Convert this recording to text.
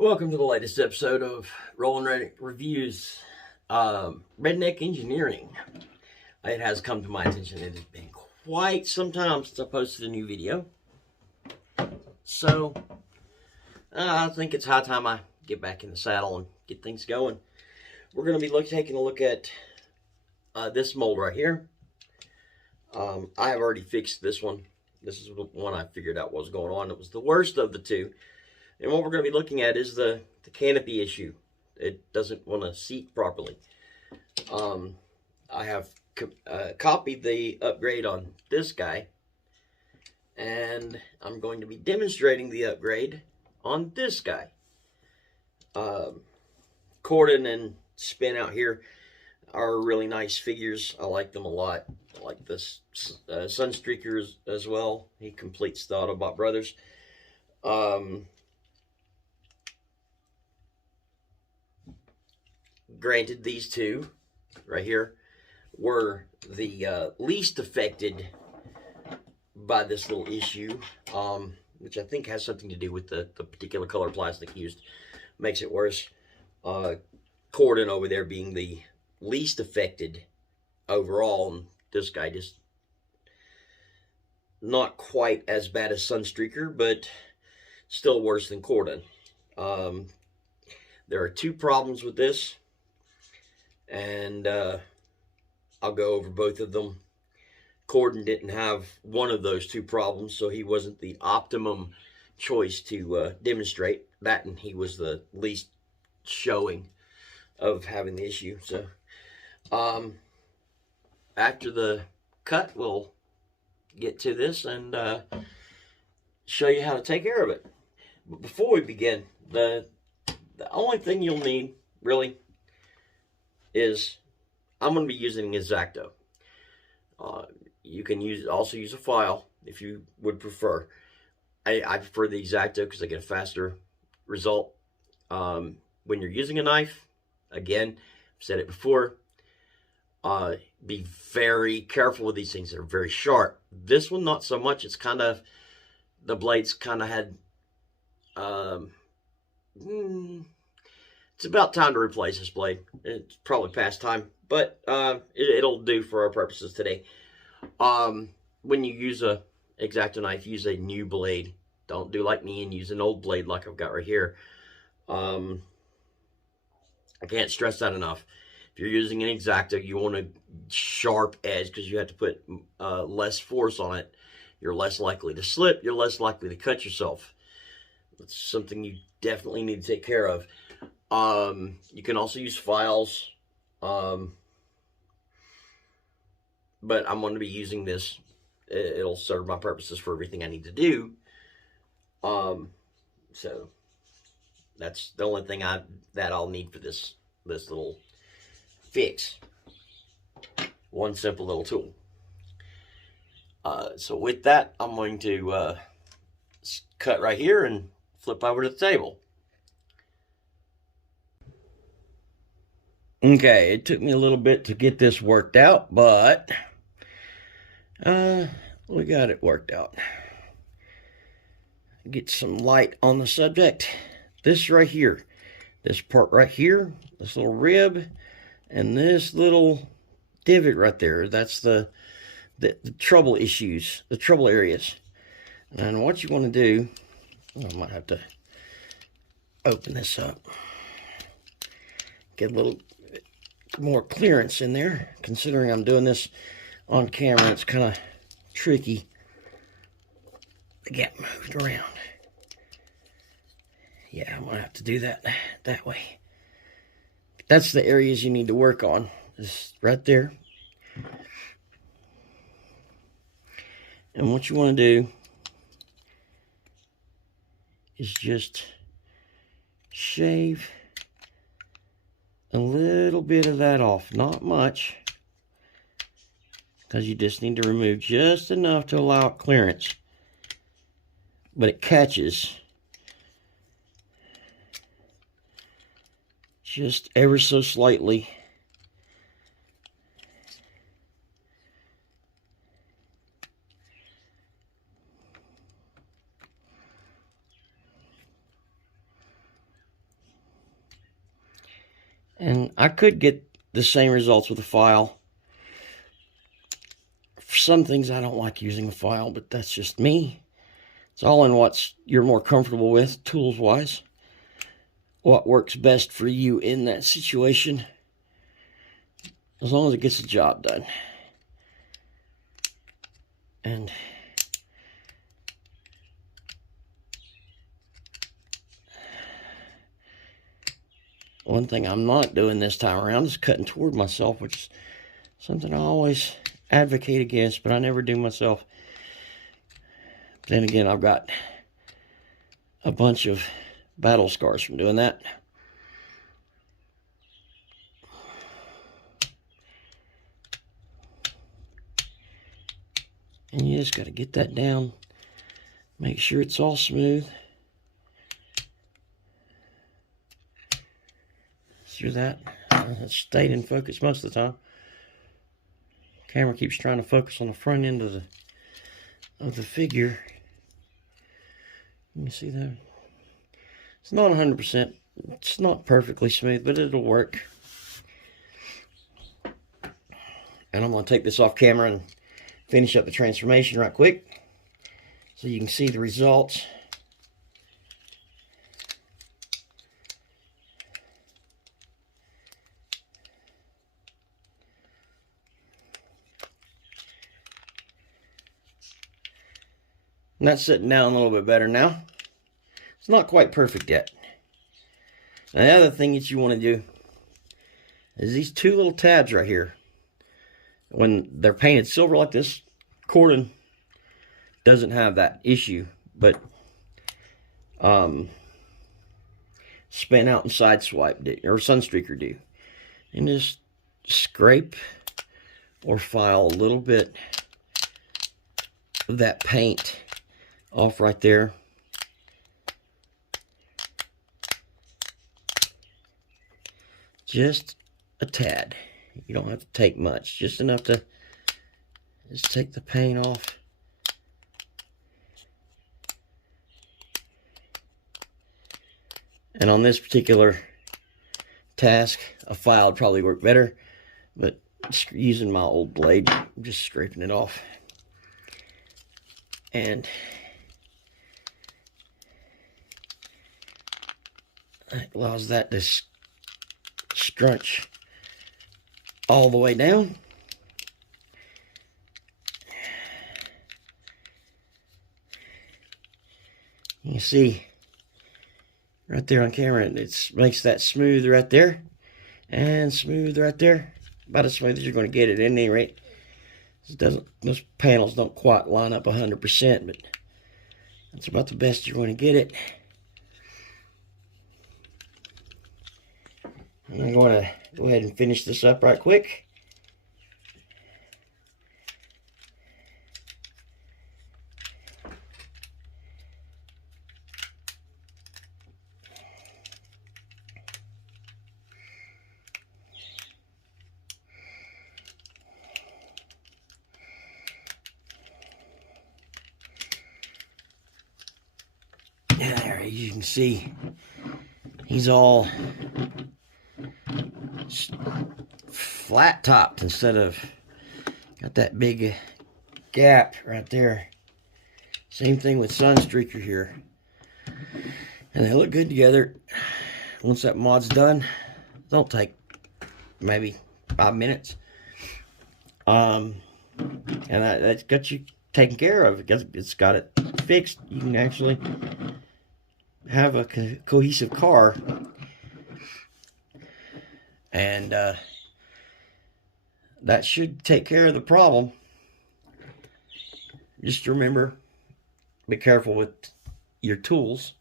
Welcome to the latest episode of Rolling Redneck Reviews. Redneck Engineering. It has come to my attention it has been quite some time since I posted a new video. So, I think it's high time I get back in the saddle and get things going. We're going to be taking a look at this mold right here. I have already fixed this one. This is the one I figured out what was going on. It was the worst of the two. And what we're going to be looking at is the canopy issue. It doesn't want to seat properly. I have copied the upgrade on this guy, and I'm going to be demonstrating the upgrade on this guy. Cordon and Spin out here are really nice figures. I like them a lot. I like this Sunstreaker as well. He completes the Autobot Brothers. Granted, these two right here were the least affected by this little issue, which I think has something to do with the particular color plastic used. Makes it worse. Cordon over there being the least affected overall, and this guy just not quite as bad as Sunstreaker, but still worse than Cordon. There are two problems with this, and I'll go over both of them. Cordon didn't have one of those two problems, so he wasn't the optimum choice to demonstrate that, and he was the least showing of having the issue. So after the cut, we'll get to this and show you how to take care of it. But before we begin, the only thing you'll need really is, I'm going to be using an X-Acto. You can also use a file if you would prefer. I prefer the X-Acto because I get a faster result. When you're using a knife, again, I've said it before, be very careful with these things. They're very sharp. This one, not so much. It's kind of, the blades kind of had, it's about time to replace this blade. It's probably past time, but it'll do for our purposes today. When you use a X-Acto knife, use a new blade. Don't do like me and use an old blade like I've got right here. I can't stress that enough. If you're using an X-Acto, you want a sharp edge because you have to put less force on it. You're less likely to slip. You're less likely to cut yourself. That's something you definitely need to take care of. You can also use files, but I'm going to be using this. It'll serve my purposes for everything I need to do. So that's the only thing I'll need for this little fix. One simple little tool. So with that, I'm going to cut right here and flip over to the table. Okay, it took me a little bit to get this worked out, but we got it worked out. Get some light on the subject. This right here, this part right here, this little rib, and this little divot right there, that's the trouble issues, the trouble areas. And what you want to do, I might have to open this up, get a little more clearance in there. Considering I'm doing this on camera, it's kind of tricky to get moved around. Yeah, I'm gonna have to do that way. That's the areas you need to work on, is right there. And what you want to do is just shave a little bit of that off, not much, because you just need to remove just enough to allow clearance, but it catches just ever so slightly. And I could get the same results with a file. For some things, I don't like using a file, but that's just me. It's all in what you're more comfortable with, tools-wise. What works best for you in that situation, as long as it gets the job done. And one thing I'm not doing this time around is cutting toward myself, which is something I always advocate against, but I never do myself. Then again, I've got a bunch of battle scars from doing that. And you just got to get that down. Make sure it's all smooth. Through that. It stayed in focus most of the time. Camera keeps trying to focus on the front end of the figure. You can see that. It's not 100%. It's not perfectly smooth, but it'll work. And I'm going to take this off camera and finish up the transformation right quick so you can see the results. And that's sitting down a little bit better now. It's not quite perfect yet. Now, the other thing that you want to do is these two little tabs right here. When they're painted silver like this, cordon doesn't have that issue, but Spin Out and Sideswipe do, or Sunstreaker do. And just scrape or file a little bit of that paint off right there. Just a tad. You don't have to take much, just enough to just take the paint off. And on this particular task, a file would probably work better, but using my old blade, I'm just scraping it off. And that allows that to scrunch all the way down. You can see right there on camera, it makes that smooth right there and smooth right there. About as smooth as you're going to get it at any rate. Those panels don't quite line up 100%, but that's about the best you're going to get it. And I'm going to go ahead and finish this up right quick. There, you can see he's all flat topped instead of got that big gap right there. Same thing with Sunstreaker here. And they look good together. Once that mod's done, don't take maybe 5 minutes. And that's got you taken care of. It's got it fixed. You can actually have a cohesive car. And that should take care of the problem. Just remember, be careful with your tools.